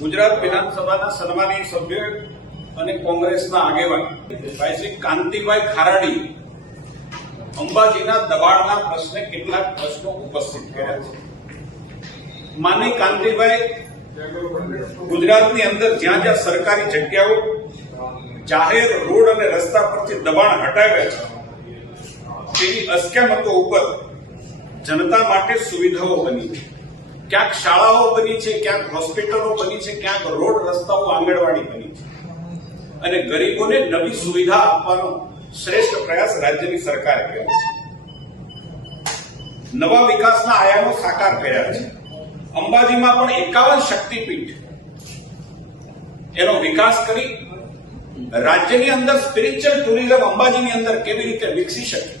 ગુજરાત વિધાનસભાના સન્માનીય સભ્ય અને કોંગ્રેસના આગેવાન ભાઈ શ્રી કાંતિભાઈ ખારાડી અંબાજીના દબાણના પ્રશ્ને કેટલાક પ્રશ્નો ઉપસ્થિત કર્યા છે. માની કાંતિભાઈ, ગુજરાતની અંદર જ્યાં જ્યાં સરકારી જગ્યાઓ, જાહેર રોડ અને રસ્તા પરથી દબાણ હટાવ્યા છે, તેની અસ્કયામતો ઉપર જનતા માટે સુવિધાઓ બની છે. ક્યાંક શાળાઓ બની છે, ક્યાંક હોસ્પિટલો બની છે, ક્યાંક રોડ રસ્તાઓ આંગણવાડી બની છે. અને ગરીબોને નવી સુવિધા આપવાનો શ્રેષ્ઠ પ્રયાસ રાજ્યની સરકારે કર્યો છે. નવા વિકાસના આયામો સાકાર કર્યા છે. અંબાજીમાં પણ એકાવન શક્તિપીઠ. એનો વિકાસ કરી રાજ્યની અંદર સ્પિરિચ્યુઅલ ટુરિઝમ અંબાજીની અંદર કેવી રીતે વિકસી શકે?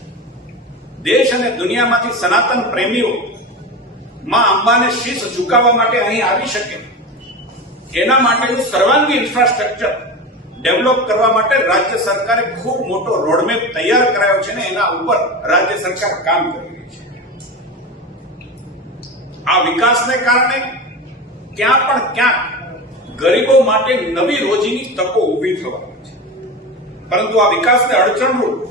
દેશ અને દુનિયામાંથી સનાતન પ્રેમીઓ માં અંબાને શીશ ઝુકાવવા માટે અહીં આવી શકે. એના માટેનું સર્વાંગી ઇન્ફ્રાસ્ટ્રક્ચર ડેવલપ કરવા માટે રાજ્ય સરકારે ખૂબ મોટો રોડમેપ તૈયાર કરાયો છે ને એના ઉપર રાજ્ય સરકાર કામ કરી રહી છે. આ વિકાસને કારણે ક્યાં પણ ક્યાંક ગરીબો માટે નવી રોજીની તકો ઊભી થવાની છે. પરંતુ આ વિકાસને અડચણરૂપ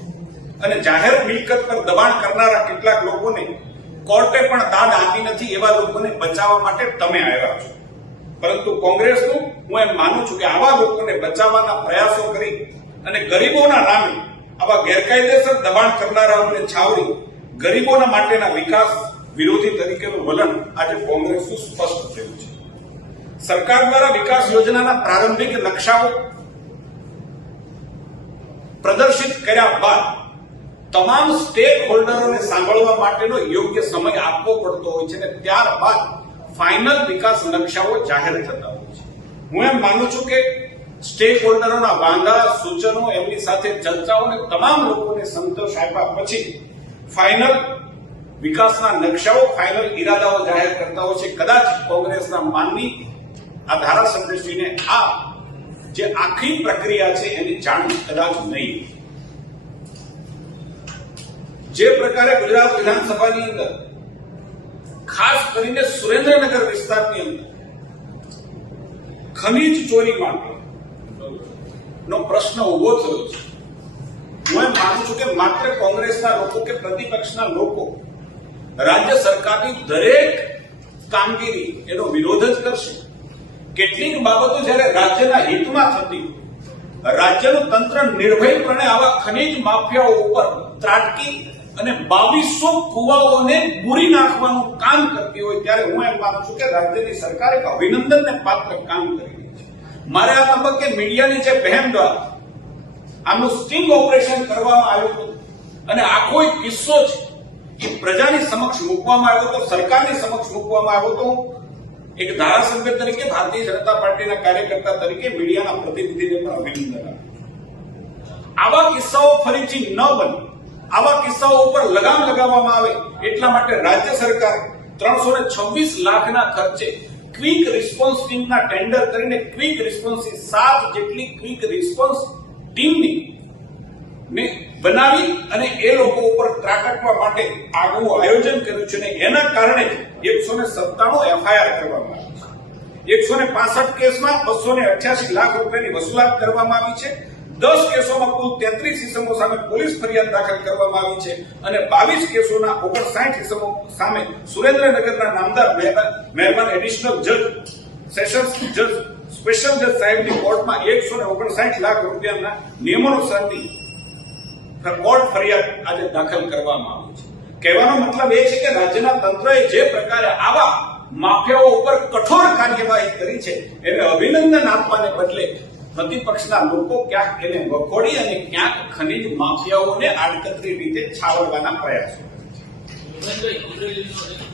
અને જાહેર મિલકત પર દબાણ કરનારા કેટલાક લોકોને કોર્ટે પણ દાદ આપી નથી એવા લોકોને બચાવવા માટે તમે આવ્યા છો. પરંતુ કોંગ્રેસનું હું એમ માનું છું કે આવા લોકોને બચાવવાના પ્રયાસો કરી અને ગરીબોના નામે આવા ગેરકાયદેસર દબાણ કરનારાઓને છાવરી ગરીબોના માટેના વિકાસ વિરોધી તરીકેનું વલણ આજે કોંગ્રેસનું સ્પષ્ટ થયું છે. સરકાર દ્વારા વિકાસ યોજનાના પ્રારંભિક નકશાઓ પ્રદર્શિત કર્યા બાદ તમામ સ્ટેક હોલ્ડરોને સાંભળવા માટેનો યોગ્ય સમય આપવો પડતો હોય છે અને ત્યારબાદ ફાઇનલ વિકાસ નકશાઓ જાહેર થતા હોય છે. હું એમ માનું છું કે સ્ટેક હોલ્ડરોના વાંધા, સૂચનો, એમની સાથે ચર્ચાઓ અને તમામ લોકોને સંતોષ આપ્યા પછી ફાઇનલ વિકાસના નકશાઓ ફાઇનલ ઈરાદાઓ જાહેર કરતા હોય છે. કદાચ કોંગ્રેસના માનની આ ધારાસભ્યશ્રીને આ જે આખી પ્રક્રિયા છે એની જાણ કદાચ નહીં જે પ્રકારે ગુજરાત વિધાનસભાની અંદર, ખાસ કરીને સુરેન્દ્રનગર વિસ્તારની અંદર, ખનીજ ચોરી માટે નો પ્રશ્ન ઊભો થયો છે. હું એમ માનું છું કે માત્ર કોંગ્રેસના લોકો કે પ્રતિપક્ષના લોકો રાજ્ય સરકારની દરેક કામગીરી એનો વિરોધ જ કરશે. કેટલીક બાબતો જ્યારે રાજ્યના હિતમાં થતી રાજ્યનું તંત્ર નિર્ભયપણે આવા ખનીજ માફિયાઓ ઉપર ત્રાટકી અને બાવીસો કુવાઓને પૂરી નાખવાનું કામ કરતી હોય ત્યારે હું એમ માનું છું કે રાજ્યની સરકાર એક અભિનંદનને પાત્ર કામ કરી રહી છે. મારે આ તબક્કે મીડિયાની જે બહેન દ્વારા આનું સ્ટિંગ ઓપરેશન કરવામાં આવ્યું હતું અને આખો એક કિસ્સો છે એ પ્રજાની સમક્ષ મૂકવામાં આવ્યો હતો, સરકારની સમક્ષ મૂકવામાં આવ્યો હતો. એક ધારાસભ્ય તરીકે ભારતીય જનતા પાર્ટીના કાર્યકર્તા તરીકે મીડિયાના પ્રતિનિધિને પણ અભિનંદન આપ્યું આવા કિસ્સાઓ ફરીથી ન બને. આવા કિસ્સાઓ ઉપર લગામ લગાવવામાં આવે એટલા માટે રાજ્ય સરકાર ત્રણસો ને છવ્વીસ લાખના ખર્ચે ક્વિક રિસ્પોન્સ ટીમના ટેન્ડર કરીને ક્વિક રિસ્પોન્સ સાત જેટલી ક્વિક રિસ્પોન્સ ટીમની ને બનાવી અને એ લોકો ઉપર ત્રાટકવા માટે આગવું આયોજન કર્યું છે અને એના કારણે એકસો ને સત્તાણું એફઆઈઆર કરવામાં આવી છે. એકસો ને પાસઠ કેસમાં બસો ને અઠ્યાસી લાખ રૂપિયાની વસૂલાત કરવામાં આવી છે. દસ કેસોમાં કુલ તેત્રીસ ઇસમો સામે પોલીસ ફરિયાદ દાખલ કરવામાં આવી છે અને બાવીસ કેસોના ઓગણસાઠ ઇસમો સામે સુરેન્દ્રનગરના નામદાર મહેરબાન એડિશનલ જજ સેશન્સ જજ સ્પેશિયલ જજ સાહેબની કોર્ટમાં એકસો ને ઓગણસાઠ લાખ રૂપિયાના નિયમોનુસારની કોર્ટ ફરિયાદ આજે દાખલ કરવામાં આવી છે. કહેવાનો મતલબ એ છે કે રાજ્યના તંત્રએ જે પ્રકારે આવા માફિયાઓ ઉપર કઠોર કાર્યવાહી કરી છે, એને અભિનંદન આપવાને બદલે પ્રતિપક્ષના લોકો ક્યાંક એને વખોડી અને ક્યાંક ખનીજ માફિયાઓને આડકતરી રીતે છાવરવાના પ્રયાસો કરે છે.